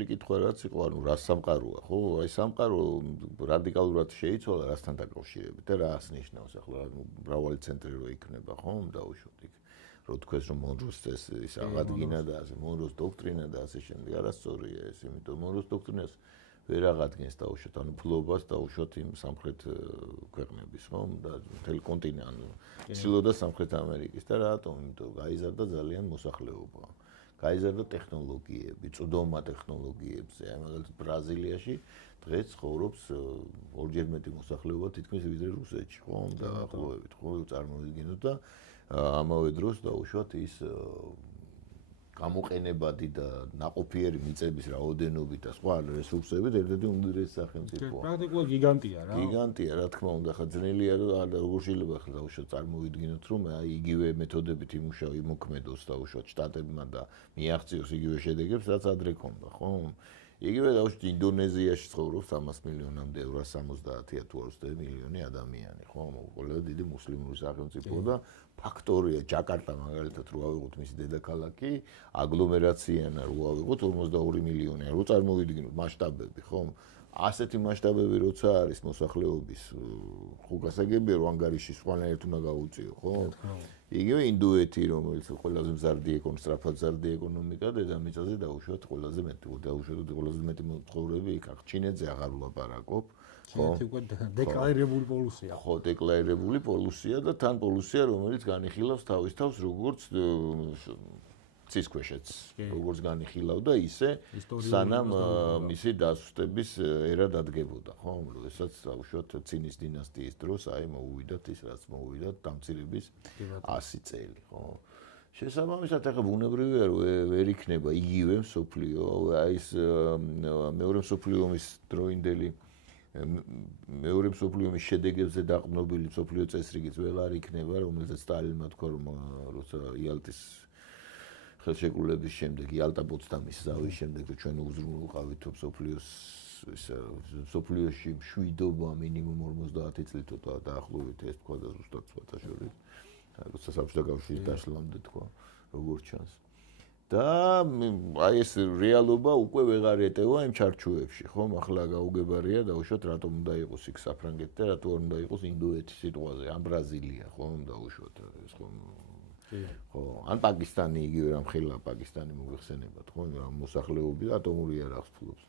პირველი კითხვა რაც იყო, ანუ რა სამყაროა, ხო? აი სამყარო რადიკალურად შეიცვალა რასთან დაკავშირებით და რა ასნიშნავს ახლა მრავალი ცენტრი რო იქნება, ხო? დაუშვათ იქ. რო თქვეს რომ მონროს ეს აღადგინა და ასე მონროს დოქტრინა და ასე შემდეგ არასწორია ეს, იმიტომ მონროს დოქტრინას ვერ აღადგენს დაუშვათ, ანუ ფლობას დაუშვათ იმ სამხრეთ ქვეყნების, ხო? და მთელი კონტინენტი, ანუ ცდილობდა სამხრეთ ამერიკის და რატომ? იმიტომ გაიზარდა ძალიან მოსახლეობა. გაიზარდა ტექნოლოგიები, წვდომა ტექნოლოგიებზე. აი მაგალითად ბრაზილიაში დღეს ცხოვრობს ორჯერ მეტი მოსახლეობა თითქმის ვიდრე რუსეთში, ხო? დაახლოებით, ხო? წარმოვიდგინოთ და ამავე დროს დაუშვათ ის გამოყენებადი და ნაყოფიერი მიწების რაოდენობით და სხვა რესურსებით ერთ-ერთი უმდიდრესი სახელმწიფოა. პრაქტიკულად გიგანტია რა. გიგანტია, რა თქმა უნდა, ხა ძნელია და როგორ შეიძლება ხა დაუშვათ წარმოვიდგინოთ რომ აი იგივე მეთოდებით იმოქმედოს დაუშვათ შტატებმა და მიაღწიოს იგივე შედეგებს, რაც ადრე ქონდა, ხო? იგივე დაუშვათ ინდონეზიაში ცხოვრობს 300 მილიონამდე 170 თუ 200 მილიონი ადამიანი, ხო? ყველაზე დიდი მუსლიმური სახელმწიფოა და ფაქტორია ჯაკარტა მაგალითად რო ავიღოთ მისი დედაქალაქი, აგლომერაციანა რო ავიღოთ 42 მილიონი, რო წარმოვიდგინოთ მასშტაბები, ხო? ასეთი მასშტაბები როცა არის მოსახლეობის, ხო გასაგებია რომ ანგარიში სხვანაირად უნდა გაუწიო, ხო? იგივე ინდოეთი, რომელიც ყველაზე მზარდი სწრაფად მზარდი ეკონომიკა დედამიწაზე დაუშვათ ყველაზე მეტი მცხოვრები იქ ჩინეთზე აღარ ვლაპარაკობ. ჩინეთი უკვე დეკლარირებული პოლუსია. ხო, დეკლარირებული პოლუსია და თან პოლუსია, რომელიც განიხილავს თავის თავს როგორც ცისქვეშეც, როგორც განიხილავდა ისე სანამ მისი დასუსტების ერა დადგებოდა, ხო? როდესაც დაუშვათ ცინის დინასტიის დროს აი მოუვიდათ ის რაც მოუვიდათ დამცირების 100 წელი, ხო? შესაბამისად ახლა ბუნებრივია რომ ვერ იქნება იგივე მსოფლიო, აი ეს მეორე მსოფლიო ომის დროინდელი მეორე მსოფლიო ომის შედეგებზე დაყრდნობილი მსოფლიო წესრიგიც ველა არ იქნება, რომელზეც სტალინმა თქვა რომ როცა იალტის ხელშეკრულების შემდეგ იალტა-პოცდამის ზავის შემდეგ ჩვენ უზრუნველყავით მსოფლიოში მშვიდობა მინიმუმ 50 წლით დაახლოებით ეს თქვა და ზუსტად სხვათაშორის როცა საბჭოთა კავშირის დაშლამდე თქვა როგორც ჩანს და აი ეს რეალობა უკვე ვეღარ ეტევა იმ ჩარჩოებში, ხო? ახლა გაუგებარია დაუშვათ რატომ უნდა იყოს იქ საფრანგეთი და რატომ არ უნდა იყოს ინდოეთის სიტყვაზე, ან ბრაზილია, ხო? დაუშვათ ეს ხო ხო, ან პაკისტანი იგივე რამხელა პაკისტანი მოიხსენებათ, ხო? მოსახლეობის ატომური არ ახსოვს.